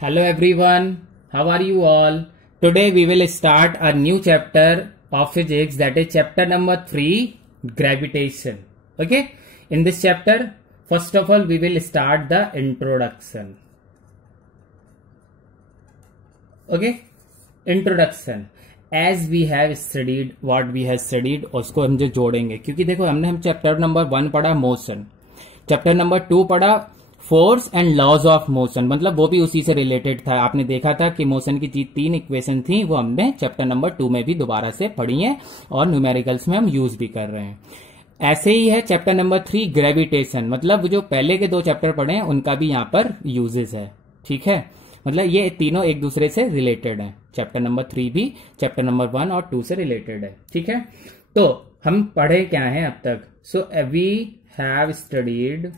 Hello everyone, how are you all? Today we will start a new chapter of physics, that is chapter number 3, gravitation. Okay, in this chapter, first of all we will start the introduction. Okay, introduction. As we have studied what we have studied, उसको हम जो जोड़ेंगे, क्योंकि देखो हम chapter number 1 पढ़ा motion, chapter number 2 पढ़ा force and laws of motion, मतलब वो भी उसी से रिलेटेड था। आपने देखा था कि मोशन की 3 इक्वेशन थी, वो हमने चैप्टर नंबर 2 में भी दोबारा से पढ़ी है और न्यूमेरिकल्स में हम यूज भी कर रहे हैं। ऐसे ही है चैप्टर नंबर 3 ग्रेविटेशन, मतलब जो पहले के 2 चैप्टर पढ़े हैं उनका भी यहाँ पर यूजेस है। ठीक है, मतलब ये तीनों एक दूसरे से रिलेटेड है। चैप्टर नंबर 3 भी चैप्टर नंबर 1 और 2 से रिलेटेड है। ठीक है, तो हम पढ़े क्या है अब तक? सो वी हैव स्टडीड,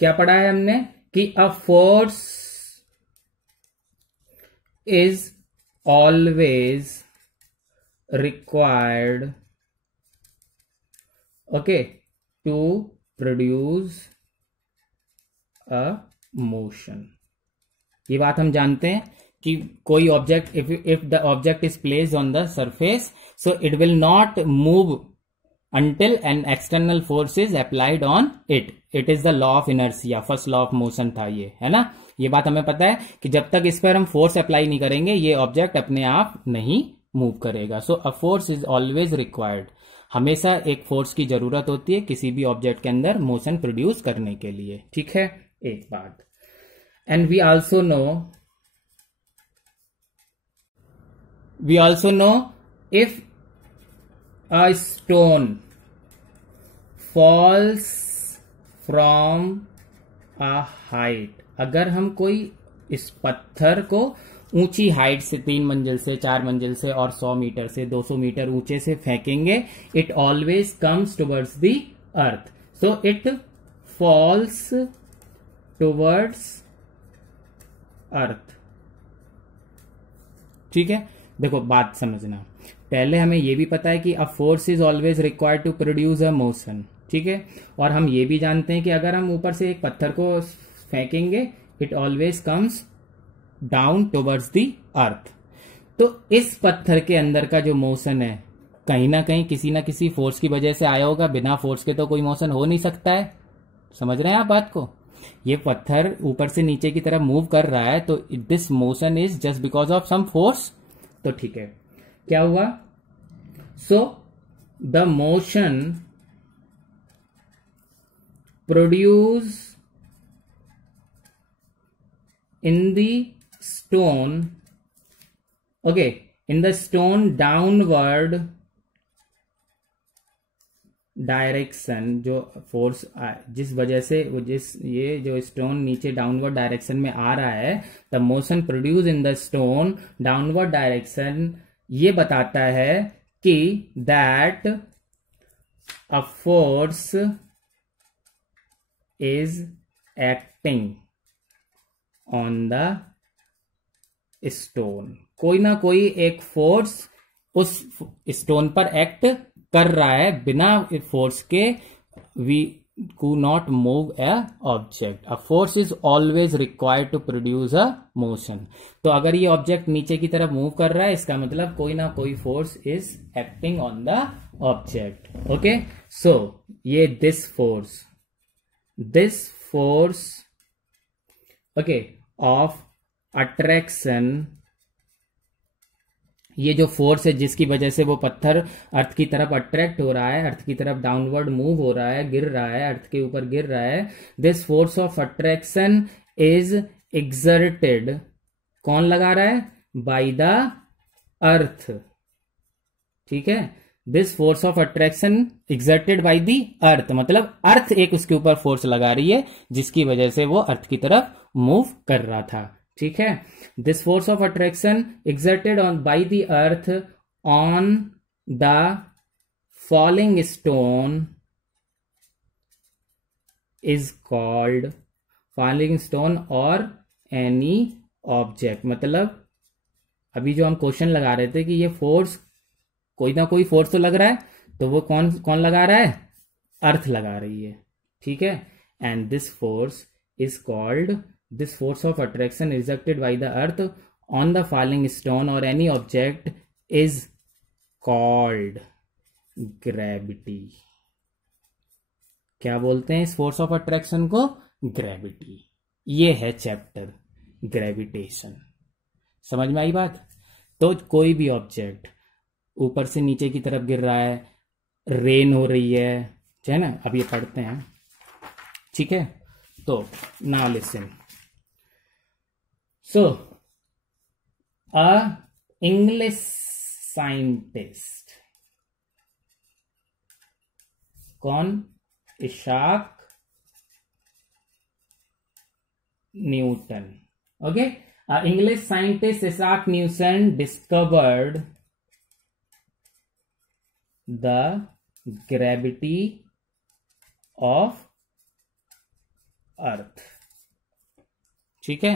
क्या पढ़ा है हमने कि a force is always required okay to produce a motion. ये बात हम जानते हैं कि कोई object, if the object is placed on the surface, so it will not move until an external force is applied on it. It is the law of inertia, first law of motion था ये, है ना। ये बात हमें पता है कि जब तक इस पर हम फोर्स अप्लाई नहीं करेंगे ये ऑब्जेक्ट अपने आप नहीं मूव करेगा। So a force is always required, हमेशा एक फोर्स की जरूरत होती है किसी भी ऑब्जेक्ट के अंदर मोशन प्रोड्यूस करने के लिए। ठीक है, एक बात। And we also know if a stone falls from a height, अगर हम कोई इस पत्थर को ऊंची हाइट से 3 मंजिल से 4 मंजिल से और 100 मीटर से 200 मीटर ऊंचे से फेंकेंगे, it always comes towards the earth, so it falls towards earth. ठीक है, देखो बात समझना, पहले हमें यह भी पता है कि a force is always required to produce a motion. ठीक है, और हम ये भी जानते हैं कि अगर हम ऊपर से एक पत्थर को फेंकेंगे it always comes down towards the earth. तो इस पत्थर के अंदर का जो मोशन है कहीं ना कहीं किसी ना किसी फोर्स की वजह से आया होगा, बिना फोर्स के तो कोई मोशन हो नहीं सकता है। समझ रहे हैं आप बात को? ये पत्थर ऊपर से नीचे की तरफ मूव कर रहा है, तो this motion is just because of some force. तो ठीक है, क्या हुआ? So the motion produce in the stone, okay, in the stone downward direction, जो फोर्स जिस वजह से ये जो स्टोन नीचे डाउनवर्ड डायरेक्शन में आ रहा है, the motion produce in the stone downward direction, ये बताता है कि that a force is acting on the stone. कोई ना कोई एक फोर्स उस स्टोन पर एक्ट कर रहा है, बिना फोर्स के we could not move a object. A force is always required to produce a motion. तो अगर ये ऑब्जेक्ट नीचे की तरफ मूव कर रहा है, इसका मतलब कोई ना कोई force is acting on the object. Okay, so ये this force okay of attraction, ये जो फोर्स है जिसकी वजह से वो पत्थर अर्थ की तरफ अट्रैक्ट हो रहा है, अर्थ की तरफ डाउनवर्ड मूव हो रहा है, गिर रहा है, अर्थ के ऊपर गिर रहा है, this force of attraction is exerted, कौन लगा रहा है? By the earth. ठीक है, this force of attraction exerted by the earth, मतलब अर्थ एक उसके ऊपर फोर्स लगा रही है जिसकी वजह से वो अर्थ की तरफ मूव कर रहा था। ठीक है, this force of attraction exerted on by the earth on the falling stone is called, falling stone और एनी ऑब्जेक्ट, मतलब अभी जो हम क्वेश्चन लगा रहे थे कि ये फोर्स, कोई ना कोई फोर्स तो लग रहा है, तो वो कौन कौन लगा रहा है? अर्थ लगा रही है। ठीक है, and this force is called, this force of attraction exerted by the earth on the falling stone or any object is called gravity. क्या बोलते हैं इस फोर्स ऑफ अट्रैक्शन को? ग्रेविटी. ये है चैप्टर ग्रेविटेशन. समझ में आई बात? तो कोई भी ऑब्जेक्ट ऊपर से नीचे की तरफ गिर रहा है, रेन हो रही है ना, अब ये पढ़ते हैं, ठीक है? तो नाउ लिसन. सो अ इंग्लिश साइंटिस्ट, कौन? Ishaq Newton. Okay, English scientist Isaac Newton discovered the gravity of Earth. ठीक है,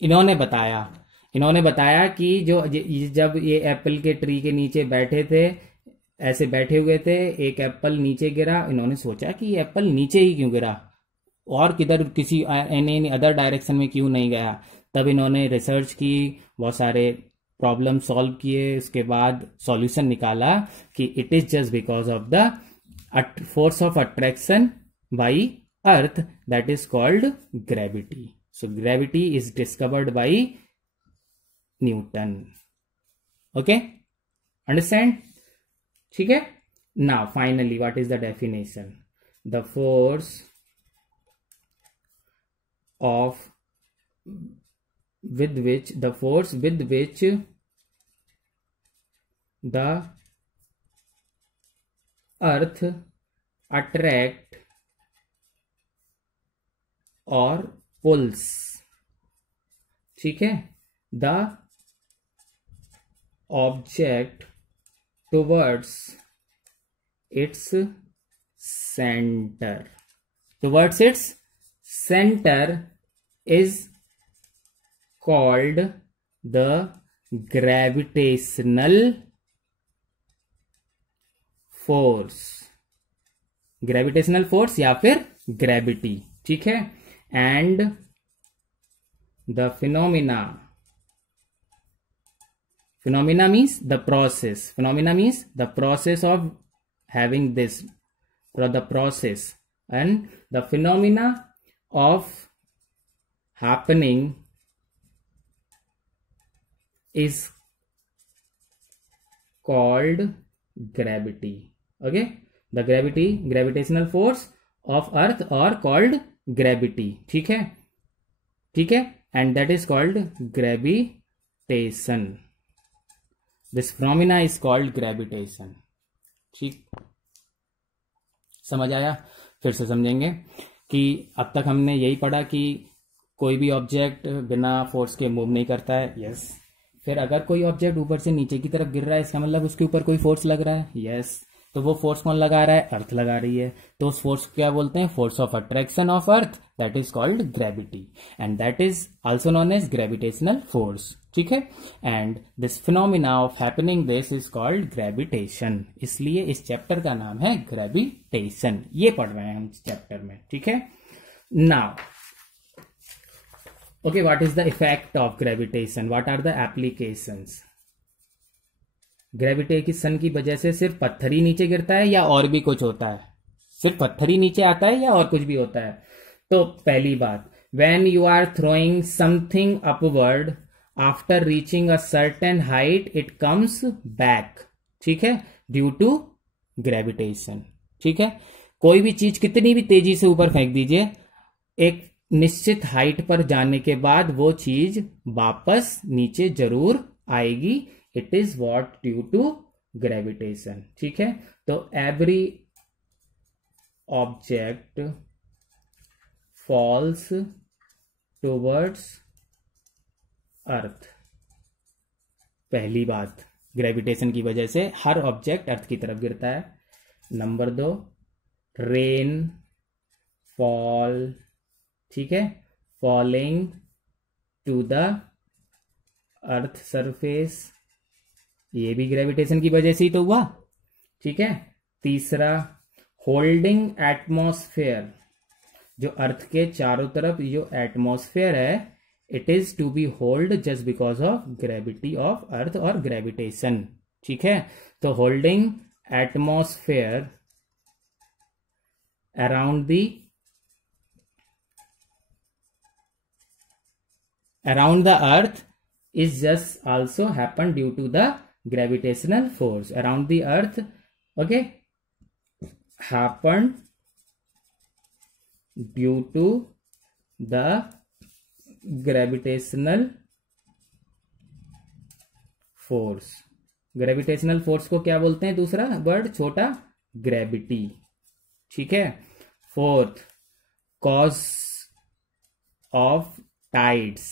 इन्होंने बताया कि जब ये एप्पल के ट्री के नीचे बैठे थे, ऐसे बैठे हुए थे, एक एप्पल नीचे गिरा. इन्होंने सोचा कि ये एप्पल नीचे ही क्यों गिरा और किधर किसी एनी अदर डायरेक्शन में क्यों नहीं गया. तब इन्होंने रिसर्च की, बहुत सारे प्रॉब्लम सॉल्व किए, उसके बाद सॉल्यूशन निकाला कि it is just because of the force of attraction by earth that is called gravity. So gravity is discovered by Newton. Okay, understand? ठीक है. Now finally what is the definition? The force with which the earth attract or pulls. ठीक है, the object towards its center is called the gravitational force या फिर gravity. ठीक है. and the phenomena means the process of having this, or the process, and the phenomena of happening is called gravity. Okay, the gravitational force of earth are called gravity. ठीक है, and that is called gravitation. This phenomena is called gravitation. ठीक, समझ आया? फिर से समझेंगे कि अब तक हमने यही पढ़ा कि कोई भी ऑब्जेक्ट बिना फोर्स के मूव नहीं करता है. यस. फिर अगर कोई ऑब्जेक्ट ऊपर से नीचे की तरफ गिर रहा है, इसका मतलब उसके ऊपर कोई फोर्स लग रहा है. यस. तो वो फोर्स कौन लगा रहा है? अर्थ लगा रही है. तो उस फोर्स को क्या बोलते हैं? Force of attraction of earth, that is called gravity, and that is also known as gravitational force. ठीक है. And this phenomena of happening this is called gravitation. इसलिए इस चैप्टर का नाम है ग्रेविटेशन. ये पढ़ रहे हैं हम चैप्टर में. ठीक है. Now okay, what is the effect of gravitation? What are the applications? Gravitation की वजह से सिर्फ पत्थर ही नीचे गिरता है या और भी कुछ होता है? सिर्फ पत्थर ही नीचे आता है या और कुछ भी होता है? तो पहली बात, when you are throwing something upward after reaching a certain height it comes back. ठीक है, due to gravitation. ठीक है. कोई भी चीज कितनी भी तेजी से ऊपर फेंक दीजिए, एक निश्चित हाइट पर जाने के बाद वो चीज वापस नीचे जरूर आएगी. It is what? Due to gravitation. ठीक है. तो every object falls towards earth. पहली बात, ग्रेविटेशन की वजह से हर ऑब्जेक्ट अर्थ की तरफ गिरता है. Number 2, rainfall. ठीक है, falling to the earth surface, ये भी ग्रेविटेशन की वजह से ही तो हुआ. ठीक है. तीसरा, होल्डिंग एटमॉस्फेयर. जो अर्थ के चारों तरफ जो एटमॉस्फेयर है, it is to be hold just because of gravity of earth और ग्रेविटेशन। ठीक है, तो holding atmosphere around the earth is just also happen due to the gravitational force around the earth. Okay, happened due to the gravitational force. Gravitational force को क्या बोलते हैं? दूसरा word छोटा, ग्रेविटी। ठीक है। Fourth, cause of tides.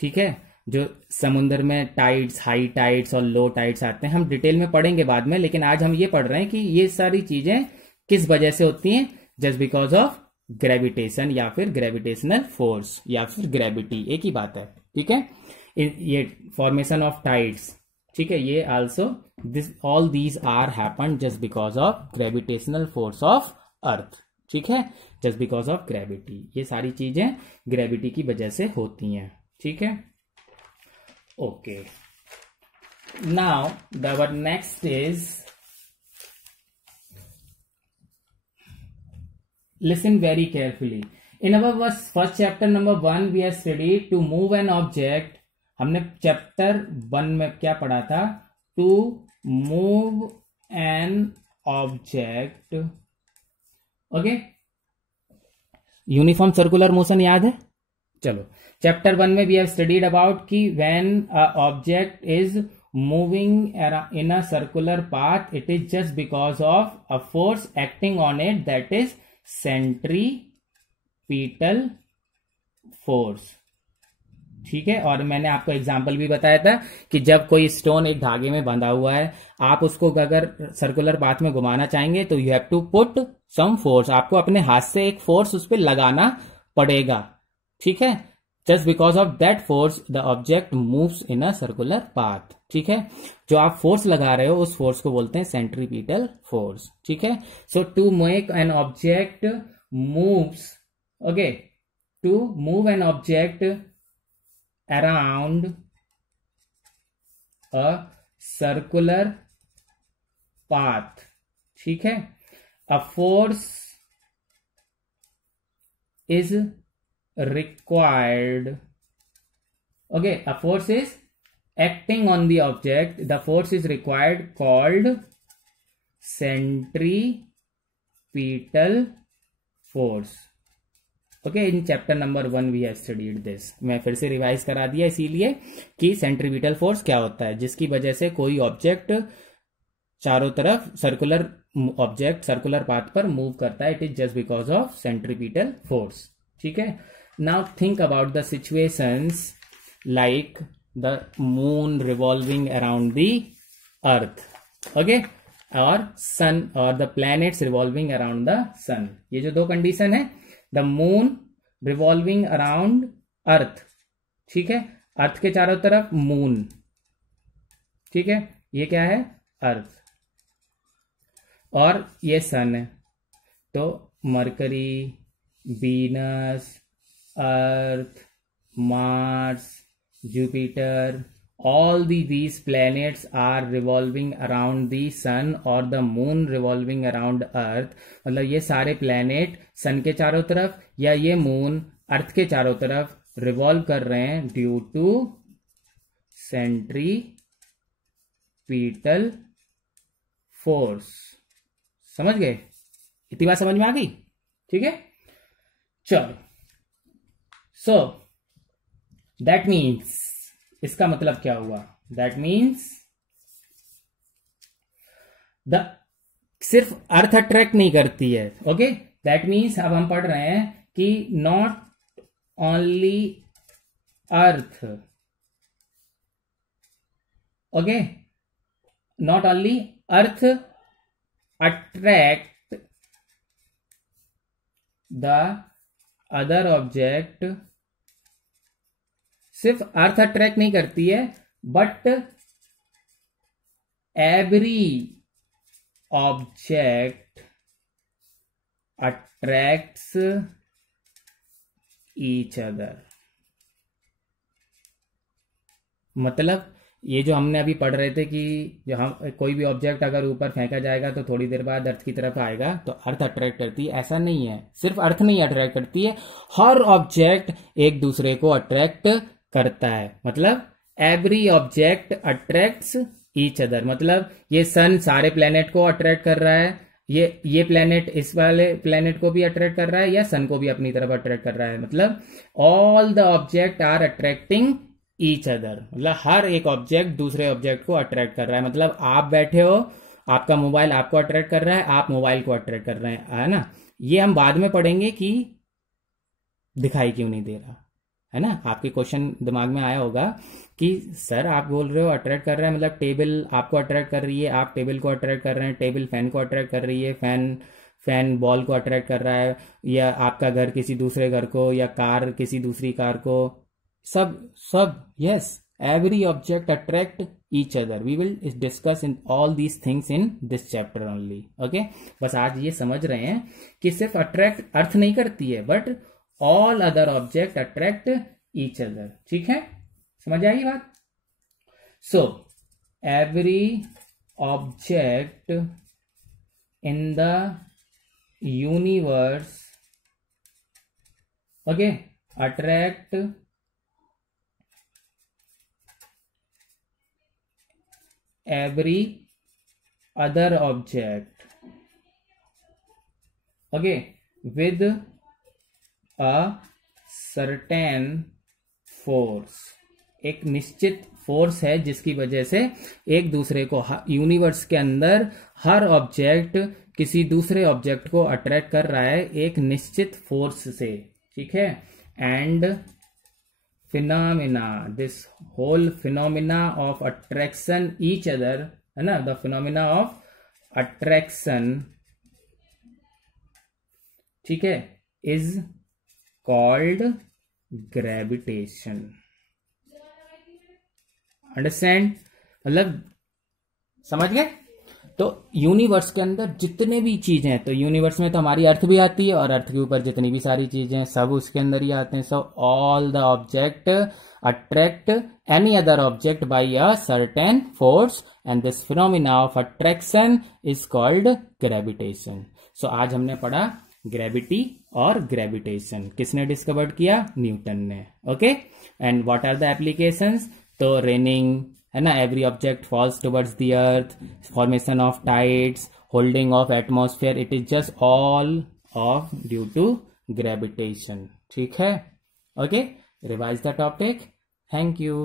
ठीक है, जो समुद्र में टाइड्स, हाई टाइड्स और लो टाइड्स आते हैं, हम डिटेल में पढ़ेंगे बाद में, लेकिन आज हम ये पढ़ रहे हैं कि ये सारी चीजें किस वजह से होती हैं? जस्ट बिकॉज ऑफ ग्रेविटेशन या फिर ग्रेविटेशनल फोर्स या फिर ग्रेविटी, एक ही बात है। ठीक है, ये फॉर्मेशन ऑफ टाइड्स, ठीक है, ये also this all these are happen just because of gravitational force of earth. ठीक है, जस्ट बिकॉज ऑफ ग्रेविटी, ये सारी चीजें ग्रेविटी की वजह से होती हैं। ठीक है, okay. Now the next is, listen very carefully. In our first chapter number 1 we have studied to move an object. हमने चैप्टर 1 में क्या पढ़ा था? To move an object. Okay, uniform circular motion याद है? चलो, चैप्टर 1 में we have studied about कि when a object is moving in a circular path, it is just because of a force acting on it, that is centripetal force. ठीक है, और मैंने आपको एग्जांपल भी बताया था कि जब कोई स्टोन एक धागे में बंधा हुआ है, आप उसको अगर सर्कुलर पाथ में घुमाना चाहेंगे तो you have to put some force, आपको अपने हाथ से एक फोर्स उस पर लगाना पड़ेगा। ठीक है, just because of that force the object moves in a circular path. ठीक है, जो आप फोर्स लगा रहे हो उस फोर्स को बोलते हैं सेंट्रीपीटल फोर्स। ठीक है, so to make an object moves, okay, to move an object around a circular path. ठीक है, a force is required. Okay, a force is acting on the object, the force is required, called centripetal force. Okay, in chapter number 1 we have studied this. मैं फिर से revise करा दिया इसीलिए कि centripetal force क्या होता है, जिसकी वजह से कोई ऑब्जेक्ट चारों तरफ सर्कुलर पाथ पर मूव करता है। It is just because of centripetal force. ठीक है, now think about the situations like the moon revolving around the earth, okay, or sun or the planets revolving around the sun. ये जो दो condition है, the moon revolving around earth, ठीक है, अर्थ के चारों तरफ मून, ठीक है, ये क्या है? अर्थ, और ये सन है, तो mercury, Venus, Earth, Mars, Jupiter, all these planets are revolving around the sun or the moon revolving around Earth. मतलब ये सारे प्लैनेट सन के चारों तरफ या ये मून अर्थ के चारों तरफ रिवॉल्व कर रहे हैं ड्यू टू सेंट्रीपीटल फोर्स। समझ गए? इतनी बात समझ में आ गई? ठीक है, चलो। सो दैट मीन्स, इसका मतलब क्या हुआ? दैट मीन्स सिर्फ अर्थ अट्रैक्ट नहीं करती है। ओके, दैट मीन्स अब हम पढ़ रहे हैं कि not only earth, okay, not only earth attract the other object, सिर्फ अर्थ अट्रैक्ट नहीं करती है, but every object attracts each other. मतलब ये जो हमने अभी पढ़ रहे थे कि जो हम कोई भी ऑब्जेक्ट अगर ऊपर फेंका जाएगा तो थोड़ी देर बाद अर्थ की तरफ आएगा, तो अर्थ अट्रैक्ट करती है, ऐसा नहीं है। सिर्फ अर्थ नहीं अट्रैक्ट करती है, हर ऑब्जेक्ट एक दूसरे को अट्रैक्ट करता है। मतलब every object attracts each other. मतलब ये सन सारे प्लेनेट को अट्रैक्ट कर रहा है, ये प्लेनेट इस वाले प्लेनेट को भी अट्रैक्ट कर रहा है, या सन को भी अपनी तरफ अट्रैक्ट कर रहा है। मतलब all the object are attracting each other. मतलब हर एक ऑब्जेक्ट दूसरे ऑब्जेक्ट को अट्रैक्ट कर रहा है। मतलब आप बैठे हो, आपका मोबाइल आपको अट्रैक्ट कर रहा है, आप मोबाइल को अट्रैक्ट कर रहे हैं, है ना। ये हम बाद में पढ़ेंगे कि दिखाई क्यों नहीं दे रहा, है ना। आपके क्वेश्चन दिमाग में आया होगा कि सर आप बोल रहे हो अट्रैक्ट कर रहा है, मतलब टेबल आपको अट्रैक्ट कर रही है, आप टेबल को अट्रैक्ट कर रहे हैं, टेबल फैन को अट्रैक्ट कर रही है, फैन बॉल को अट्रैक्ट कर रहा है, या आपका घर किसी दूसरे घर को, या कार किसी दूसरी कार को। सब yes, every object attract each other. We will discuss in all these things in this chapter only. Okay, बस आज ये समझ रहे हैं कि सिर्फ अट्रैक्ट अर्थ नहीं करती है, but all other object attract each other. ठीक है, समझ आई बात। So every object in the universe, okay, attract every other object, okay, with a certain force। एक निश्चित फोर्स है जिसकी वजह से एक दूसरे को, यूनिवर्स के अंदर हर ऑब्जेक्ट किसी दूसरे ऑब्जेक्ट को अट्रैक्ट कर रहा है एक निश्चित फोर्स से। ठीक है, and phenomena, this whole phenomena of attraction each other, है ना, the phenomena of attraction, ठीक है, is called gravitation। अंडरस्टैंड, मतलब समझ गए। तो यूनिवर्स के अंदर जितने भी चीजें हैं, तो यूनिवर्स में तो हमारी अर्थ भी आती है, और अर्थ के ऊपर जितनी भी सारी चीजें हैं सब उसके अंदर ही आते हैं। So all the object attract any other object by a certain force, and this phenomena of attraction is called gravitation. So आज हमने पढ़ा ग्रेविटी और ग्रेविटेशन। किसने डिस्कवर्ड किया? न्यूटन ने। Okay, and what are the applications? तो raining, है ना, every object falls towards the earth, formation of tides, holding of atmosphere, it is just all of due to gravitation. ठीक है, okay, revise the topic. Thank you.